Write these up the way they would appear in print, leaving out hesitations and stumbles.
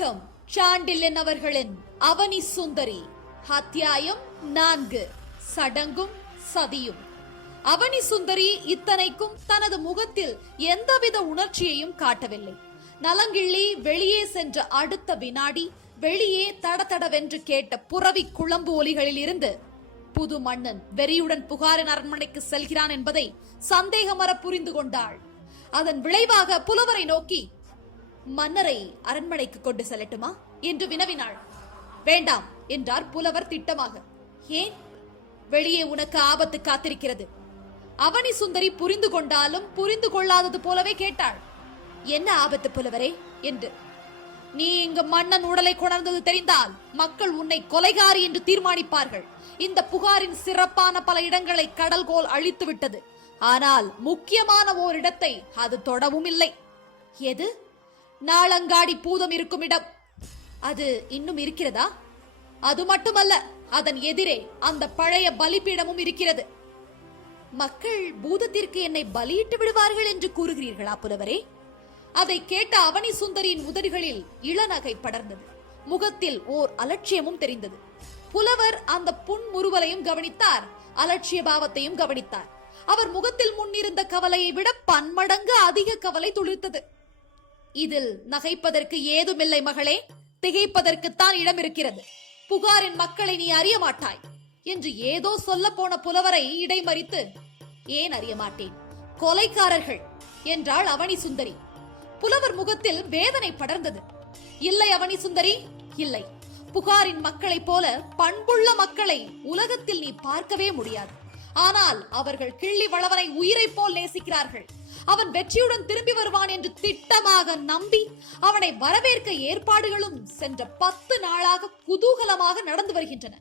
வணக்கம். சாண்டில்யன் அவர்களின் அவனி சுந்தரி அத்தியாயம் 4. சடங்கும் சதியும். அவனி சுந்தரி இத்தனைக்கும் தனது முகத்தில் எந்தவித உணர்ச்சியையும் காட்டவில்லை. நலங்கிள்ளி வெளியே சென்ற அடுத்த வினாடி வெளியே தடதடவென்று கேட்ட புறவி குழம்பு ஒலிகளில் இருந்து புது மன்னன் வெறியுடன் புகாரின் அரண்மனைக்கு செல்கிறான் என்பதை சந்தேகமற புரிந்து கொண்டாள். அதன் விளைவாக புலவரை நோக்கி, மன்னரை அரண்மனைக்கு கொண்டு செல்லட்டுமா என்று வினவினாள். வேண்டாம் என்றார் புலவர் திட்டமாக. ஏன்? வெளியே உனக்கு ஆபத்து காத்திருக்கிறது. அவனி சுந்தரி புரிந்து கொண்டாலும் புரிந்து கொள்ளாதது போலவே கேட்டாள். என்ன ஆபத்து புலவரே என்று. நீ இங்கு மன்னன் உடலை கொணர்ந்தது தெரிந்தால் மக்கள் உன்னை கொலைகாரி என்று தீர்மானிப்பார்கள். இந்த புகாரின் சிறப்பான பல இடங்களை கடல்கோள் அழித்து விட்டது. ஆனால் முக்கியமான ஓரிடத்தை அது தொடவும் இல்லை. எது? நாளங்காடி பூதம் இருக்கும் இடம். அது இன்னும் இருக்கிறதா? அது மட்டுமல்ல, அதன் எதிரே அந்த பழைய பலிபீடமும் இருக்கிறது. மக்கள் பூதத்திற்கு என்னை பலியிட்டு விடுவார்கள் என்று கூறுகிறீர்களா புலவரே? அதை கேட்ட அவனி சுந்தரியின் உதடுகளில் இளநகை படர்ந்தது. முகத்தில் ஓர் அலட்சியமும் தெரிந்தது. புலவர் அந்த புன்முறுவலையும் கவனித்தார், அலட்சிய பாவத்தையும் கவனித்தார். அவர் முகத்தில் முன்னிருந்த கவலையை விட பன்மடங்கு அதிக கவலை துளிர்த்தது. இதில் நகைப்பதற்கு ஏதுமில்லை மகளே, திகைப்பதற்குத்தான் இடம் இருக்கிறது. புகாரின் மக்களை நீ அறிய மாட்டாய் என்று ஏதோ சொல்ல போன புலவரை இடைமறித்து, ஏன் அறிய மாட்டேன்? கொலைக்காரர்கள் என்றாள் அவனி சுந்தரி. புலவர் முகத்தில் வேதனை படர்ந்தது. இல்லை அவனி சுந்தரி, இல்லை. புகாரின் மக்களைப் போல பண்புள்ள மக்களை உலகத்தில் நீ பார்க்கவே முடியாது. ஆனால் அவர்கள் கிள்ளி வளவனை உயிரை போல் நேசிக்கிறார்கள். அவன் வெற்றியுடன் திரும்பி வருவான் என்று திட்டமாக நம்பி அவனை வரவேற்க ஏற்பாடுகளும் சென்ற 10 நாளாக குதூகலமாக நடந்து வருகின்றன.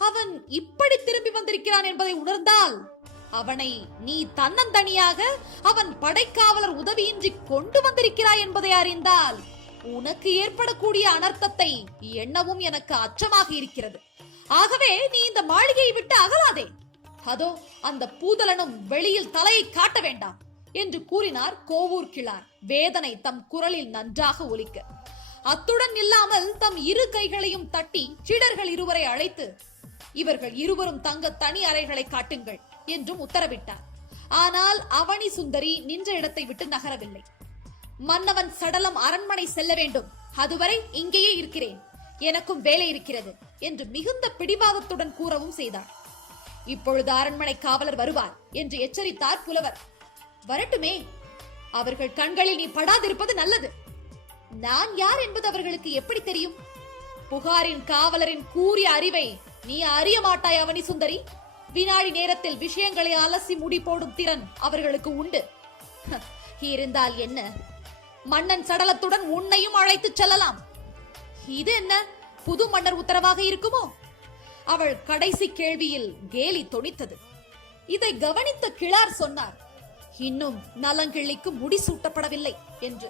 அவன் இப்படி திரும்பி வந்திருக்கிறான் என்பதை உணர்ந்தால், அவனை நீ தன்னந்தனியாக அவன் படைக்காவலர் உதவியின்றி கொண்டு வந்திருக்கிறாய் என்பதை அறிந்தால் உனக்கு ஏற்படக்கூடிய அனர்த்தத்தை எண்ணவும் எனக்கு அச்சமாக இருக்கிறது. ஆகவே நீ இந்த மாளிகையை விட்டு அகலாதே. அதோ அந்த பூதலனும் வெளியில் தலையை காட்ட வேண்டாம் என்று கூறினார் கோவூர் கிழார், வேதனை தம் குரலில் நன்றாக ஒலிக்க. அத்துடன் இல்லாமல் தம் இரு கைகளையும் தட்டி சீடர்கள் இருவரை அழைத்து, இவர்கள் இருவரும் தங்க தனி அறைகளை காட்டுங்கள் என்றும் உத்தரவிட்டார். ஆனால் அவனி சுந்தரி நின்ற இடத்தை விட்டு நகரவில்லை. மன்னவன் சடலம் அரண்மனை செல்ல வேண்டும், அதுவரை இங்கேயே இருக்கிறேன், எனக்கும் வேலை இருக்கிறது என்று மிகுந்த பிடிவாதத்துடன் கூறவும் செய்தார். இப்பொழுது அரண்மனை காவலர் வருவார் என்று எச்சரித்தார் புலவர். வரட்டுமே, அவர்கள் கண்களில் நீ படாதிருப்பது நல்லது. நான் யார் என்பது அவர்களுக்கு எப்படி தெரியும்? புகாரின் காவலரின் கூறிய அறிவை நீ அறிய மாட்டாய் அவனி சுந்தரி. வினாடி நேரத்தில் விஷயங்களை அலசி முடி போடும் திறன் அவர்களுக்கு உண்டு. இருந்தால் என்ன, மன்னன் சடலத்துடன் உன்னையும் அழைத்து செல்லலாம். இது என்ன புது மன்னர் உத்தரவாக இருக்குமோ? அவள் கடைசி கேள்வியில் கேலி தொனித்தது. இதை கவனித்த கிழார் சொன்னார், இன்னும் நலங்கிள்ளிக்கு முடி சூட்டப்படவில்லை என்று.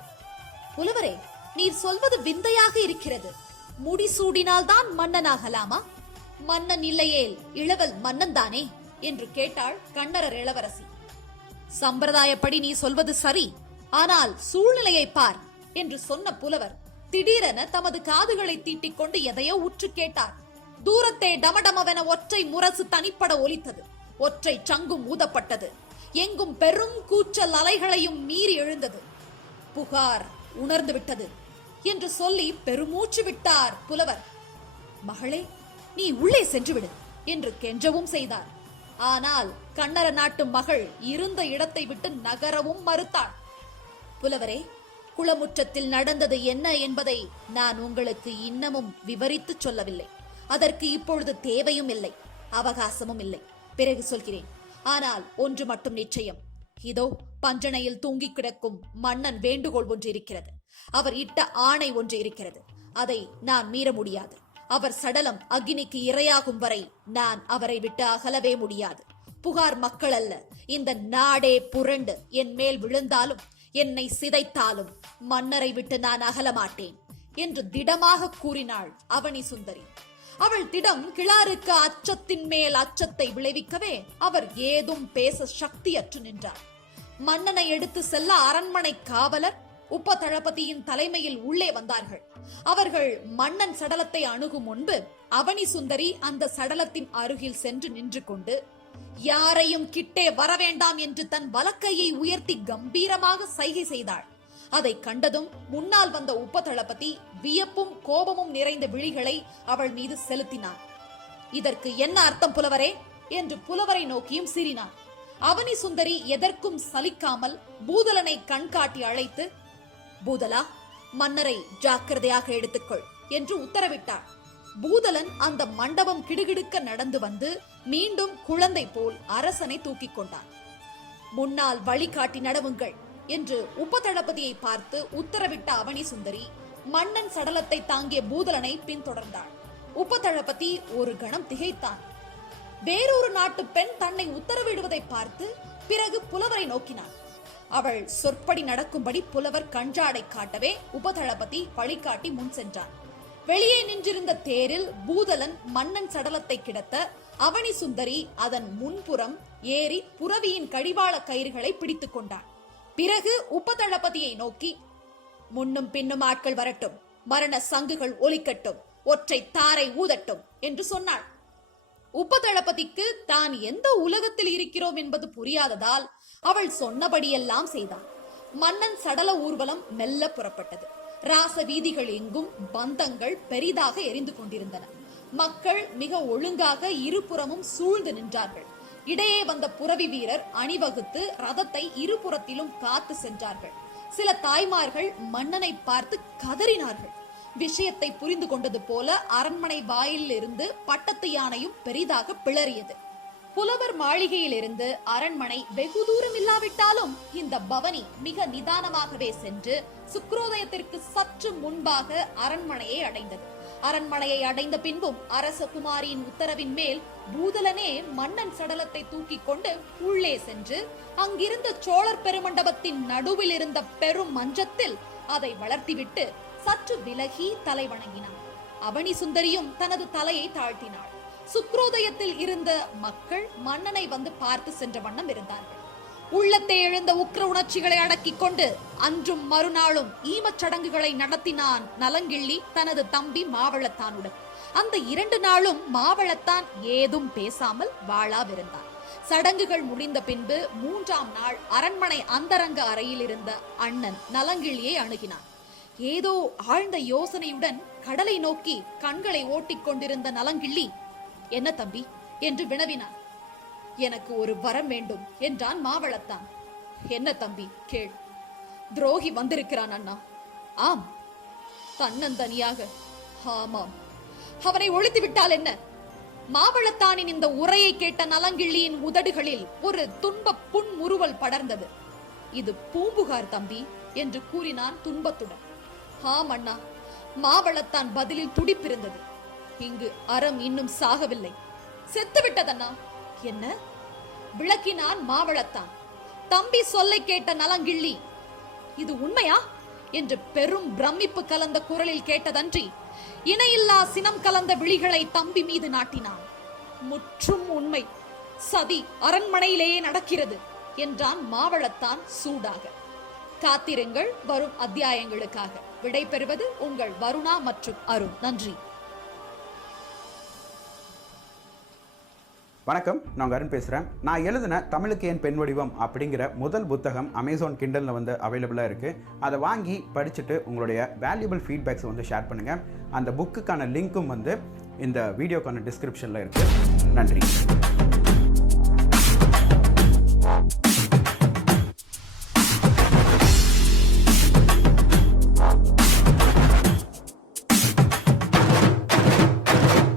புலவரே, நீர் சொல்வது விந்தையாக இருக்கிறது. முடி சூடினால் தான் மன்னனாகலாமா? மன்னன் இல்லையேல் இளவல் மன்னன் தானே என்று கேட்டாள் கண்ணரர் இளவரசி. சம்பிரதாயப்படி நீ சொல்வது சரி, ஆனால் சூழ்நிலையை பார் என்று சொன்ன புலவர் திடீரென தமது காதுகளை தீட்டிக் கொண்டு எதையோ உற்று கேட்டார். தூரத்தே டமடமவென ஒற்றை முரசு தனிப்பட ஒலித்தது. ஒற்றை சங்கும் ஊதப்பட்டது. எங்கும் பெரும் கூச்சல் அலைகளையும் மீறி எழுந்தது. புகார் உணர்ந்து விட்டது என்று சொல்லி பெருமூச்சு விட்டார் புலவர். மகளே, நீ உள்ளே சென்றுவிடு என்று கெஞ்சவும் செய்தார். ஆனால் கண்ணர நாட்டு மகள் இருந்த இடத்தை விட்டு நகரவும் மறுத்தாள். புலவரே, குளமுற்றத்தில் நடந்தது என்ன என்பதை நான் உங்களுக்கு இன்னமும் விவரித்து சொல்லவில்லை. அதற்கு இப்பொழுது தேவையும் இல்லை, அவகாசமும் இல்லை. பிறகு சொல்கிறேன். ஆனால் ஒன்று மட்டும் நிச்சயம். இதோ பஞ்சனையில் தூங்கி கிடக்கும் மன்னன் வேண்டுகோள் ஒன்று இருக்கிறது. அவர் இட்ட ஆணை ஒன்று இருக்கிறது. அதை நான் மீற முடியாது. அவர் சடலம் அக்னிக்கு இரையாகும் வரை நான் அவரை விட்டு அகலவே முடியாது. புகார் மக்கள் அல்ல, இந்த நாடே புரண்டு என் மேல் விழுந்தாலும் என்னை சிதைத்தாலும் மன்னரை விட்டு நான் அகல மாட்டேன் என்று திடமாக கூறினாள் அவனி சுந்தரி. அவள் திடம் கிழாருக்கு அச்சத்தின் மேல் அச்சத்தை விளைவிக்கவே அவர் ஏதும் பேச சக்தியற்று நின்றார். மன்னனை எடுத்து செல்ல அரண்மனை காவலர் உப தளபதியின் தலைமையில் உள்ளே வந்தார்கள். அவர்கள் மன்னன் சடலத்தை அணுகும் முன்பு அவனி சுந்தரி அந்த சடலத்தின் அருகில் சென்று நின்று கொண்டு யாரையும் கிட்டே வரவேண்டாம் என்று தன் வலக்கையை உயர்த்தி கம்பீரமாக சைகை செய்தாள். அதை கண்டதும் முன்னால் வந்த உபதளபதி வியப்பும் கோபமும் நிறைந்த விழிகளை அவள் மீது செலுத்தினான். இதற்கு என்ன அர்த்தம் புலவரே என்று புலவரை நோக்கியும் சீறினான். அவனி சுந்தரி எதற்கும் சலிக்காமல் பூதலனை கண்காட்டி அழைத்து, பூதலா, மன்னரை ஜாக்கிரதையாக எடுத்துக்கொள் என்று உத்தரவிட்டார். பூதலன் அந்த மண்டபம் கிடுகிடுக்க நடந்து வந்து மீண்டும் குழந்தை போல் அரசனை தூக்கிக் கொண்டான். முன்னால் வழிகாட்டி நடவுங்கள் என்று உபதளபதியை பார்த்து உத்தரவிட்ட அவனி சுந்தரி மன்னன் சடலத்தை தாங்கிய பூதலனை பின்தொடர்ந்தாள். உபதளபதி ஒரு கணம் திகைத்தான். வேறொரு நாட்டு பெண் தன்னை உத்தரவிடுவதை பார்த்து பிறகு புலவரை நோக்கினான். அவள் சொற்படி நடக்கும்படி புலவர் கஞ்சாடை காட்டவே உபதளபதி வழிகாட்டி முன் சென்றான். வெளியே நின்றிருந்த தேரில் பூதலன் மன்னன் சடலத்தை கிடத்த அவனி சுந்தரி அதன் முன்புறம் ஏறி புரவியின் கடிவாள கயிறுகளை பிடித்துக் கொண்டான். பிறகு உபதளபதியை நோக்கி, முன்னும் பின்னும் ஆட்கள் வரட்டும், மரண சங்குகள் ஒலிக்கட்டும், ஒற்றை தாரை ஊதட்டும் என்று சொன்னாள். உபதளபதிக்கு தான் எந்த உலகத்தில் இருக்கிறோம் என்பது புரியாததால் அவள் சொன்னபடியெல்லாம் செய்தான். மன்னன் சடல ஊர்வலம் மெல்ல புறப்பட்டது. ராச வீதிகள் எங்கும் பந்தங்கள் பெரிதாக எரிந்து கொண்டிருந்தன. மக்கள் மிக ஒழுங்காக இருபுறமும் சூழ்ந்து நின்றார்கள். இடையே வந்த புரவி வீரர் அணிவகுத்து ரதத்தை இருபுறத்திலும் காத்து சென்றார்கள். சில தாய்மார்கள் மன்னனை பார்த்து கதறினார்கள். விஷயத்தை புரிந்து கொண்டது போல அரண்மனை வாயிலில் இருந்து பட்டத்து யானையும் பெரிதாக பிளறியது. புலவர் மாளிகையிலிருந்து அரண்மனை வெகு தூரம் இல்லாவிட்டாலும் இந்த பவனி மிக நிதானமாகவே சென்று சுக்ரோதயத்திற்கு சற்று முன்பாக அரண்மனையை அடைந்தது. அரண்மனையை அடைந்த பின்பும் அரச குமாரியின் உத்தரவின் மேல் பூதலனே மன்னன் சடலத்தை தூக்கி கொண்டு உள்ளே சென்று அங்கிருந்த சோழர் பெருமண்டபத்தின் நடுவில் இருந்த பெரும் மஞ்சத்தில் அதை வளர்த்திவிட்டு சற்று விலகி தலை வணங்கினான். அவனி சுந்தரியும் தனது தலையை தாழ்த்தினாள். சுக்ரோதயத்தில் இருந்த மக்கள் மன்னனை வந்து பார்த்து சென்ற வண்ணம் இருந்தார்கள். உள்ளத்தை எழுந்த உக்கிர உணர்ச்சிகளை அடக்கிக் கொண்டு அன்றும் மறுநாளும் ஈமச் சடங்குகளை நடத்தினான் நலங்கிள்ளி தனது தம்பி மாவளத்தானுடன். அந்த 2 நாளும் மாவளத்தான் ஏதும் பேசாமல் வாழாவிருந்தான். சடங்குகள் முடிந்த பின்பு 3ஆம் நாள் அரண்மனை அந்தரங்க அறையில் இருந்த அண்ணன் நலங்கிள்ளியை அணுகினான். ஏதோ ஆழ்ந்த யோசனையுடன் கடலை நோக்கி கண்களை ஓட்டிக் கொண்டிருந்த நலங்கிள்ளி, என்ன தம்பி என்று வினவினான். எனக்கு ஒரு வரம் வேண்டும் என்றான் மாவளத்தான். என்ன தம்பி கேள். துரோகி வந்திருக்கிறான் அண்ணா. ஆம். தன்னந்தனியாக? ஆமாம். அவனை ஒழித்து விட்டால் என்ன? மாவளத்தானின் இந்த உரையை கேட்ட நலங்கிள்ளியின் உதடுகளில் ஒரு துன்ப புன்முறுவல் படர்ந்தது. இது பூம்புகார் தம்பி என்று கூறினான் துன்பத்துடன். ஆம் அண்ணா. மாவளத்தான் பதிலில் துடிப்பிருந்தது. இங்கு அறம் இன்னும் சாகவில்லை, செத்துவிட்டதண்ணா. என்ன? விளக்கினான் மாவளத்தான். தம்பி சொல்லை கேட்ட நலங்கிள்ளி, இது உண்மையா என்று பெரும் பிரமிப்பு கலந்த குரலில் கேட்டதன்றி இணையில்லா சினம் கலந்த விழிகளை தம்பி மீது நாட்டினான். முற்றும் உண்மை. சதி அரண்மனையிலேயே நடக்கிறது என்றான் மாவளத்தான் சூடாக. காத்திருங்கள் வரும் அத்தியாயங்களுக்காக. விடை பெறுவது உங்கள் வருணா மற்றும் அருண். நன்றி. வணக்கம், நான் அருண் பேசுகிறேன். நான் எழுதின தமிழுக்கு ஏன் பெண் வடிவம் அப்படிங்கிற முதல் புத்தகம் அமேசான் கிண்டலில் வந்து அவைலபிளாக இருக்குது. அதை வாங்கி படிச்சுட்டு உங்களுடைய வேல்யூபிள் ஃபீட்பேக்ஸை வந்து ஷேர் பண்ணுங்கள். அந்த புக்குக்கான லிங்க்கும் வந்து இந்த வீடியோக்கான டிஸ்கிரிப்ஷனில் இருக்குது. நன்றி.